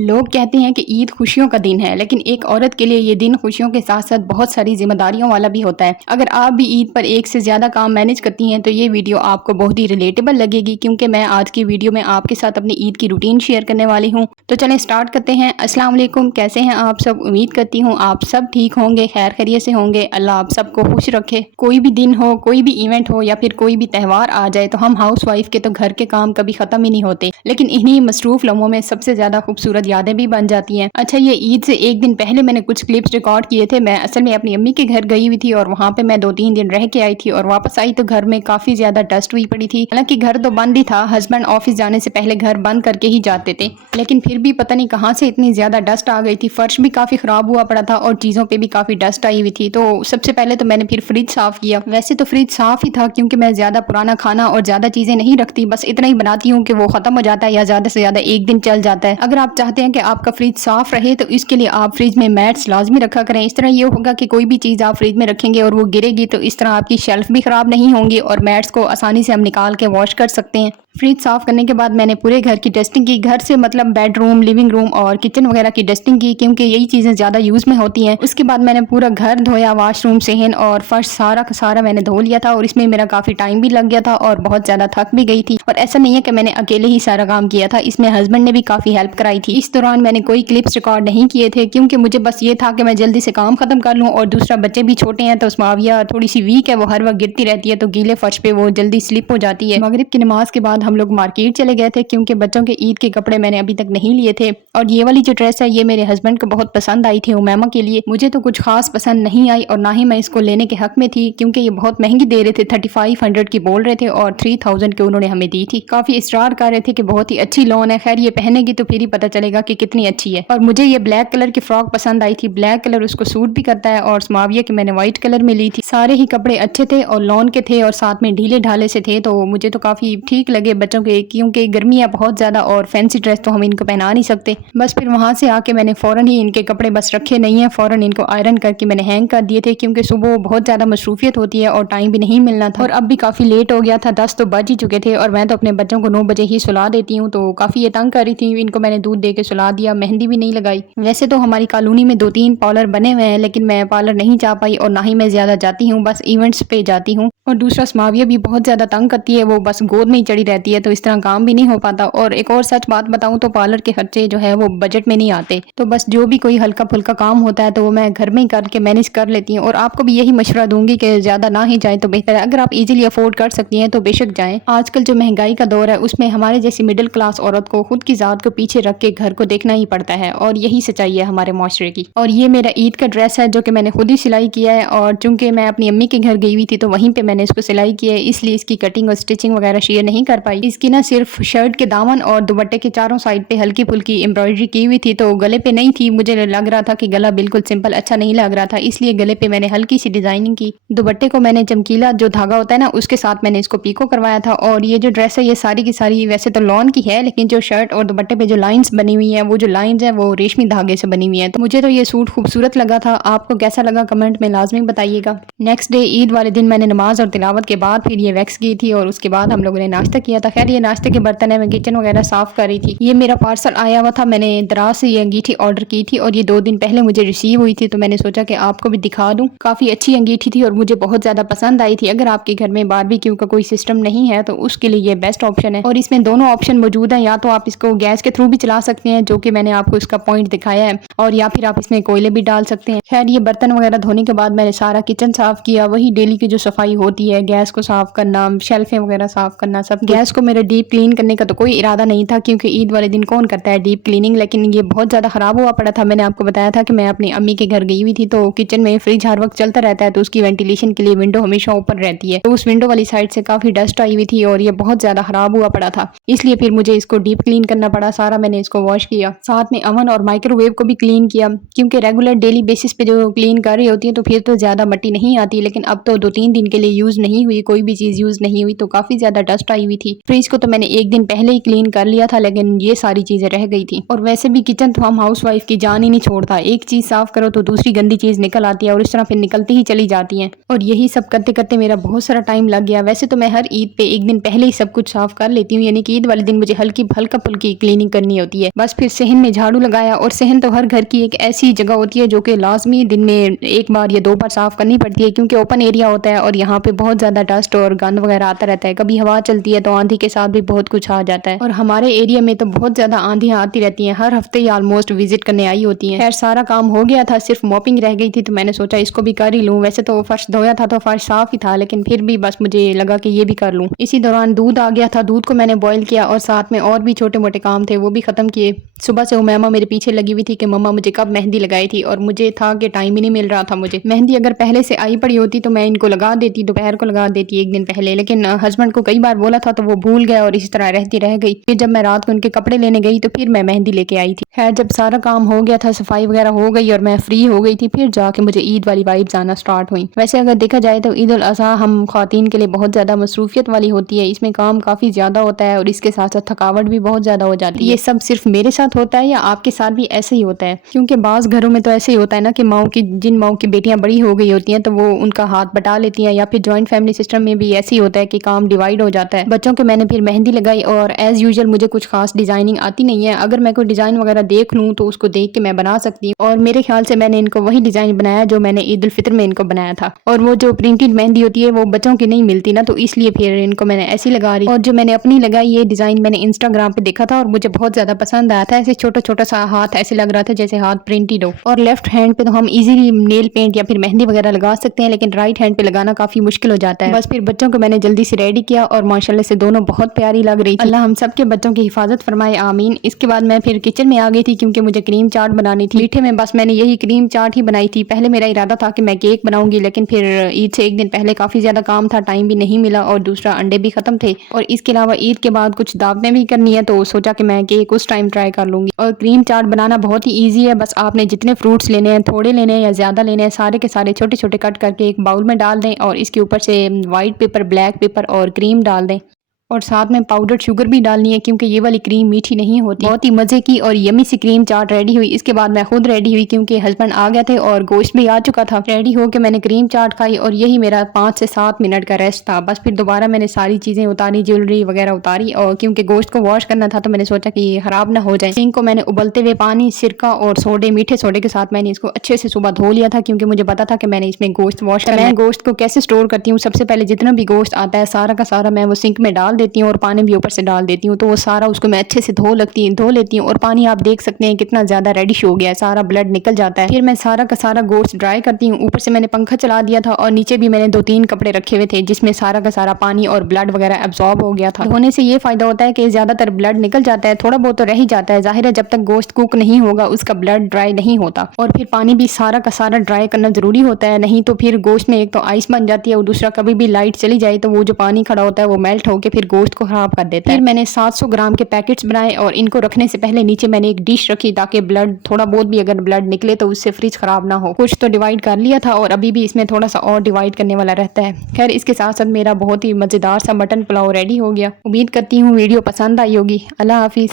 लोग कहते हैं कि ईद खुशियों का दिन है, लेकिन एक औरत के लिए ये दिन खुशियों के साथ साथ बहुत सारी जिम्मेदारियों वाला भी होता है। अगर आप भी ईद पर एक से ज़्यादा काम मैनेज करती हैं तो ये वीडियो आपको बहुत ही रिलेटेबल लगेगी, क्योंकि मैं आज की वीडियो में आपके साथ अपनी ईद की रूटीन शेयर करने वाली हूँ। तो चलें स्टार्ट करते हैं। अस्सलाम वालेकुम, कैसे हैं आप सब? उम्मीद करती हूँ आप सब ठीक होंगे, खैर खैरियत से होंगे। अल्लाह आप सबको खुश रखे। कोई भी दिन हो, कोई भी इवेंट हो या फिर कोई भी त्यौहार आ जाए तो हम हाउस वाइफ के तो घर के काम कभी खत्म ही नहीं होते, लेकिन इन्हीं मसरूफ लम्हों में सबसे ज्यादा खूबसूरत यादें भी बन जाती हैं। अच्छा, ये ईद से एक दिन पहले मैंने कुछ क्लिप्स रिकॉर्ड किए थे। मैं असल में अपनी अम्मी के घर गई हुई थी और वहाँ पे मैं 2-3 दिन रह के आई थी और वापस आई तो घर में काफी ज्यादा डस्ट हुई पड़ी थी। हालांकि घर तो बंद ही था, हस्बैंड ऑफिस जाने से पहले घर बंद करके ही जाते थे, लेकिन फिर भी पता नहीं कहाँ से इतनी ज्यादा डस्ट आ गई थी। फर्श भी काफी खराब हुआ पड़ा था और चीजों पे भी काफी डस्ट आई हुई थी। तो सबसे पहले तो मैंने फिर फ्रिज साफ किया। वैसे तो फ्रिज साफ ही था, क्योंकि मैं ज्यादा पुराना खाना और ज्यादा चीजें नहीं रखती, बस इतना ही बनाती हूँ कि वो खत्म हो जाता है या ज्यादा से ज्यादा एक दिन चल जाता है। अगर आप चाहते हैं कि आपका फ्रिज साफ रहे तो इसके लिए आप फ्रिज में मैट्स लाजमी रखा करें। इस तरह ये होगा कि कोई भी चीज़ आप फ्रिज में रखेंगे और वो गिरेगी तो इस तरह आपकी शेल्फ भी खराब नहीं होंगी और मैट्स को आसानी से हम निकाल के वॉश कर सकते हैं। फ्रिज साफ करने के बाद मैंने पूरे घर की डस्टिंग की। घर से मतलब बेडरूम, लिविंग रूम और किचन वगैरह की डस्टिंग की, क्योंकि यही चीज़ें ज़्यादा यूज़ में होती हैं। उसके बाद मैंने पूरा घर धोया, वाशरूम, सहन और फर्श सारा का सारा मैंने धो लिया था और इसमें मेरा काफ़ी टाइम भी लग गया था और बहुत ज़्यादा थक भी गई थी। और ऐसा नहीं है कि मैंने अकेले ही सारा काम किया था, इसमें हस्बैंड ने भी काफ़ी हेल्प कराई थी। इस दौरान मैंने कोई क्लिप्स रिकॉर्ड नहीं किए थे, क्योंकि मुझे बस ये था कि मैं जल्दी से काम खत्म कर लूँ और दूसरा बच्चे भी छोटे हैं तो स्माविया थोड़ी सी वीक है, वो हर वक्त गिरती रहती है तो गीले फर्श पे वो जल्दी स्लिप हो जाती है। मगरिब की नमाज के बाद हम लोग मार्केट चले गए थे, क्योंकि बच्चों के ईद के कपड़े मैंने अभी तक नहीं लिए थे। और ये वाली जो ड्रेस है ये मेरे हस्बैंड को बहुत पसंद आई थी उमैमा के लिए। मुझे तो कुछ खास पसंद नहीं आई और ना ही मैं इसको लेने के हक में थी, क्योंकि ये बहुत महंगी दे रहे थे। 3500 की बोल रहे थे और 3000 के उन्होंने हमें दी थी। काफी इसरार कर रहे थे कि बहुत ही अच्छी लोन है। खैर ये पहनेगी तो फिर ही पता चलेगा कि कितनी अच्छी है। और मुझे ये ब्लैक कलर की फ्रॉक पसंद आई थी। ब्लैक कलर उसको सूट भी करता है और स्माविया की मैंने व्हाइट कलर में ली थी। सारे ही कपड़े अच्छे थे और लॉन के थे और साथ में ढीले ढाले से थे, तो मुझे तो काफी ठीक लगे बच्चों के, क्योंकि गर्मी है बहुत ज्यादा और फैंसी ड्रेस तो हम इनको पहना नहीं सकते। बस फिर वहां से आके मैंने फौरन ही इनके कपड़े बस रखे नहीं है, फौरन इनको आयरन करके मैंने हैंग कर दिए थे, क्योंकि सुबह बहुत ज्यादा मसरूफियत होती है और टाइम भी नहीं मिलना था। और अब भी काफी लेट हो गया था, 10 तो बज ही चुके थे और मैं तो अपने बच्चों को 9 बजे ही सुला देती हूँ, तो काफी ये तंग कर रही थी। इनको मैंने दूध दे के सुला दिया, मेहंदी भी नहीं लगाई। वैसे तो हमारी कॉलोनी में 2-3 पार्लर बने हुए हैं, लेकिन मैं पार्लर नहीं जा पाई और ना ही मैं ज्यादा जाती हूँ, बस इवेंट्स पे जाती हूँ। और दूसरा स्माविया भी बहुत ज्यादा तंग करती है, वो बस गोद में ही चढ़ी रहती है, तो इस तरह काम भी नहीं हो पाता। और एक और सच बात बताऊं तो पार्लर के खर्चे जो है वो बजट में नहीं आते, तो बस जो भी कोई हल्का फुल्का काम होता है तो वो मैं घर में ही करके मैनेज कर लेती हूँ। और आपको भी यही मशवरा दूंगी कि ज्यादा ना ही जाए तो बेहतर है। अगर आप इजीली अफोर्ड कर सकती हैं तो बेशक जाएं। आजकल जो महंगाई का दौर है उसमें हमारे जैसी मिडिल क्लास औरत को खुद की जात को पीछे रख के घर को देखना ही पड़ता है, और यही सच्चाई है हमारे माशरे की। और ये मेरा ईद का ड्रेस है जो कि मैंने खुद ही सिलाई किया है, और चूंकि मैं अपनी अम्मी के घर गई हुई थी तो वहीं पे मैंने इसको सिलाई किया है, इसलिए इसकी कटिंग और स्टिचिंग वगैरह शेयर नहीं कर पाई। इसकी ना सिर्फ शर्ट के दामन और दुपट्टे के चारों साइड पे हल्की फुल्की एम्ब्रॉयडरी की हुई थी, तो गले पे नहीं थी। मुझे लग रहा था कि गला बिल्कुल सिंपल अच्छा नहीं लग रहा था, इसलिए गले पे मैंने हल्की सी डिजाइनिंग की। दुपट्टे को मैंने चमकीला जो धागा होता है ना उसके साथ मैंने इसको पीको करवाया था। और ये जो ड्रेस है ये सारी की सारी वैसे तो लॉन की है, लेकिन जो शर्ट और दुपट्टे पे जो लाइंस बनी हुई है वो जो लाइंस है वो रेशमी धागे से बनी हुई है। तो मुझे तो ये सूट खूबसूरत लगा था। आपको कैसा लगा कमेंट में लाजमी बताइएगा। नेक्स्ट डे ईद वाले दिन मैंने नमाज और तिलावत के बाद फिर ये वैक्स की थी और उसके बाद हम लोगों ने नाश्ता किया था। खैर ये नाश्ते के बर्तन है, मैं किचन वगैरह साफ कर रही थी। ये मेरा पार्सल आया हुआ था, मैंने दराज से ये अंगीठी ऑर्डर की थी और ये 2 दिन पहले मुझे रिसीव हुई थी, तो मैंने सोचा कि आपको भी दिखा दूं। काफी अच्छी अंगीठी थी और मुझे बहुत ज्यादा पसंद आई थी। अगर आपके घर में बारबेक्यू का कोई सिस्टम नहीं है तो उसके लिए ये बेस्ट ऑप्शन है। और इसमें दोनों ऑप्शन मौजूद है, या तो आप इसको गैस के थ्रू भी चला सकते हैं, जो कि मैंने आपको इसका पॉइंट दिखाया है, और या फिर आप इसमें कोयले भी डाल सकते हैं। खैर ये बर्तन वगैरह धोने के बाद मैंने सारा किचन साफ किया, वही डेली की जो सफाई होती है, गैस को साफ करना, शेल्फें वगैरह साफ करना, सब। गैस को मेरा डीप क्लीन करने का तो कोई इरादा नहीं था, क्योंकि ईद वाले दिन कौन करता है डीप क्लीनिंग, लेकिन ये बहुत ज्यादा खराब हुआ पड़ा था। मैंने आपको बताया था कि मैं अपनी अम्मी के घर गई हुई थी, तो किचन में फ्रिज हर वक्त चलता रहता है, तो उसकी वेंटिलेशन के लिए विंडो हमेशा ओपन रहती है, तो उस विंडो वाली साइड से काफी डस्ट आई हुई थी और ये बहुत ज्यादा खराब हुआ पड़ा था, इसलिए फिर मुझे इसको डीप क्लीन करना पड़ा। सारा मैंने इसको वॉश किया, साथ में अवन और माइक्रोवेव को भी क्लीन किया, क्योंकि रेगुलर डेली बेसिस पे जो क्लीन कर रही होती है तो फिर तो ज्यादा मट्टी नहीं आती, लेकिन अब तो 2-3 दिन के लिए यूज नहीं हुई, कोई भी चीज यूज नहीं हुई, तो काफी ज्यादा डस्ट आई हुई थी। फ्रिज को तो मैंने एक दिन पहले ही क्लीन कर लिया था, लेकिन ये सारी चीजें रह गई थी। और वैसे भी किचन तो हम हाउस वाइफ की जान ही नहीं छोड़ता, एक चीज साफ करो तो दूसरी गंदी चीज निकल आती है और इस तरह फिर निकलती ही चली जाती है। और यही सब करते करते मेरा बहुत सारा टाइम लग गया। वैसे तो मैं हर ईद पे एक दिन पहले ही सब कुछ साफ कर लेती हूँ, यानी कि ईद वाले दिन मुझे हल्का फुल्की क्लीनिंग करनी होती है बस। फिर सहन में झाड़ू लगाया, और सहन तो हर घर की एक ऐसी जगह होती है जो कि लाजमी दिन में एक बार या 2 बार साफ करनी पड़ती है, क्योंकि ओपन एरिया होता है और यहाँ पे बहुत ज्यादा डस्ट और गंद वगैरह आता रहता है। कभी हवा चलती है तो आंधी के साथ भी बहुत कुछ आ जाता है, और हमारे एरिया में तो बहुत ज्यादा आंधियां आती रहती हैं, हर हफ्ते ही ऑलमोस्ट विजिट करने आई होती हैं। खैर सारा काम हो गया था, सिर्फ मॉपिंग रह गई थी, तो मैंने सोचा इसको भी कर ही लूँ। वैसे तो फर्श धोया था तो फर्श साफ ही था, लेकिन फिर भी बस मुझे लगा कि ये भी कर लूँ। इसी दौरान दूध आ गया था, दूध को मैंने बॉईल किया और साथ में और भी छोटे मोटे काम थे वो भी खत्म किए। सुबह से उमैमा मेरे पीछे लगी हुई थी कि मम्मा मुझे कब मेहंदी लगाई थी, और मुझे था कि टाइम ही नहीं मिल रहा था मुझे। मेहंदी अगर पहले से आई पड़ी होती तो मैं इनको लगा देती, दोपहर को लगा देती एक दिन पहले, लेकिन हस्बैंड को कई बार बोला था तो वो भूल गया और इसी तरह रहती रह गई। फिर जब मैं रात को उनके कपड़े लेने गई तो फिर मैं मेहंदी लेके आई थी। खैर जब सारा काम हो गया था, सफाई वगैरह हो गई और मैं फ्री हो गई थी, फिर जाके मुझे ईद वाली वाइब्स आना स्टार्ट हुई। वैसे अगर देखा जाए तो ईद उल अज़हा हम ख्वातीन के लिए बहुत ज्यादा मसरूफियत वाली होती है, इसमें काम काफी ज्यादा होता है और इसके साथ साथ थकावट भी बहुत ज्यादा हो जाती है। ये सब सिर्फ मेरे साथ होता है या आपके साथ भी ऐसे ही होता है? क्योंकि बाज़ घरों में तो ऐसे ही होता है ना कि जिन माओं की बेटियां बड़ी हो गई होती हैं तो वो उनका हाथ बटा लेती हैं, या फिर जॉइंट फैमिली सिस्टम में भी ऐसे ही होता है कि काम डिवाइड हो जाता है। बच्चों के मैंने फिर मेहंदी लगाई, और एज यूजुअल मुझे कुछ खास डिजाइनिंग आती नहीं है। अगर मैं कोई डिजाइन वगैरह देख लूँ तो उसको देख के मैं बना सकती हूँ, और मेरे ख्याल से मैंने इनको वही डिजाइन बनाया जो मैंने ईद उल फित्र में इनको बनाया था। और वो जो प्रिंटेड मेहंदी होती है वो बच्चों की नहीं मिलती ना, तो इसलिए फिर इनको मैंने ऐसी लगा रही। और जो मैंने अपनी लगाई ये डिजाइन मैंने इंस्टाग्राम पे देखा था और मुझे बहुत ज्यादा पसंद आया था। ऐसे छोटा छोटा सा हाथ ऐसे लग रहा था जैसे हाथ प्रिंटेड हो। और लेफ्ट हैंड पे तो हम इजीली नेल पेंट या फिर मेहंदी वगैरह लगा सकते हैं, लेकिन राइट हैंड पे लगाना काफी मुश्किल हो जाता है। बस फिर बच्चों को मैंने जल्दी से रेडी किया और माशाल्लाह से दोनों बहुत प्यारी लग रही थी। अल्लाह हम सब के बच्चों की हिफाजत फरमाए, आमीन। इसके बाद मैं फिर किचन में आ गई थी क्योंकि मुझे क्रीम चाट बनानी थी। मीठे में बस मैंने यही क्रीम चाट ही बनाई थी। पहले मेरा इरादा था कि मैं केक बनाऊंगी, लेकिन फिर ईद से एक दिन पहले काफी ज्यादा काम था, टाइम भी नहीं मिला, और दूसरा अंडे भी खत्म थे, और इसके अलावा ईद के बाद कुछ दावतें भी करनी है, तो सोचा कि मैं केक उस टाइम ट्राई कर लूंगी। और क्रीम चाट बनाना बहुत ही ईजी है, बस आपने जितने फ्रूट्स लेने हैं, थोड़े लेने हैं या ज्यादा लेने हैं, सारे के सारे छोटे छोटे कट करके एक बाउल में डाल दें, और इसके ऊपर से व्हाइट पेपर, ब्लैक पेपर और क्रीम डाल दें, और साथ में पाउडर शुगर भी डालनी है क्योंकि ये वाली क्रीम मीठी नहीं होती। बहुत ही मजे की और यमी सी क्रीम चाट रेडी हुई। इसके बाद मैं खुद रेडी हुई क्योंकि हस्बैंड आ गए थे और गोश्त भी आ चुका था। रेडी होकर मैंने क्रीम चाट खाई और यही मेरा 5 से 7 मिनट का रेस्ट था। बस फिर दोबारा मैंने सारी चीजें उतारी, ज्वेलरी वगैरह उतारी, और क्योंकि गोश्त को वॉश करना था तो मैंने सोचा कि खराब ना हो जाए। सिंक को मैंने उबलते हुए पानी, सिरका और सोडे, मीठे सोडे के साथ मैंने इसको अच्छे से सुबह धो लिया था, क्योंकि मुझे पता था कि मैंने इसमें गोश्त वॉश करना है। मैं गोश्त को कैसे स्टोर करती हूँ, सबसे पहले जितना भी गोश्त आता है सारा का सारा मैं वो सिंक में डाल देती हूँ और पानी भी ऊपर से डाल देती हूँ, तो वो सारा उसको मैं अच्छे से धो लेती हूँ। और पानी आप देख सकते हैं कितना ज्यादा रेडिश हो गया है, सारा ब्लड निकल जाता है। फिर मैं सारा का सारा गोश्त ड्राई करती हूँ। ऊपर से मैंने पंखा चला दिया था और नीचे भी मैंने 2-3 कपड़े रखे हुए थे जिसमें सारा का सारा पानी और ब्लड वगैरह एब्जॉर्ब हो गया था। धोने से ये फायदा होता है कि ज्यादातर ब्लड निकल जाता है, थोड़ा बहुत तो रह ही जाता है। जाहिर है जब तक गोश्त कुक नहीं होगा उसका ब्लड ड्राई नहीं होता। और फिर पानी भी सारा का सारा ड्राई करना जरूरी होता है, नहीं तो फिर गोश्त में एक तो आइस बन जाती है और दूसरा कभी भी लाइट चली जाए तो वो जो पानी खड़ा होता है वो मेल्ट होकर फिर गोश्त को खराब कर देता है। फिर मैंने 700 ग्राम के पैकेट्स बनाए और इनको रखने से पहले नीचे मैंने एक डिश रखी ताकि ब्लड थोड़ा बहुत भी अगर ब्लड निकले तो उससे फ्रिज खराब ना हो। कुछ तो डिवाइड कर लिया था और अभी भी इसमें थोड़ा सा और डिवाइड करने वाला रहता है। खैर इसके साथ साथ मेरा बहुत ही मजेदार सा मटन पुलाव रेडी हो गया। उम्मीद करती हूँ वीडियो पसंद आई होगी। अल्लाह हाफिज।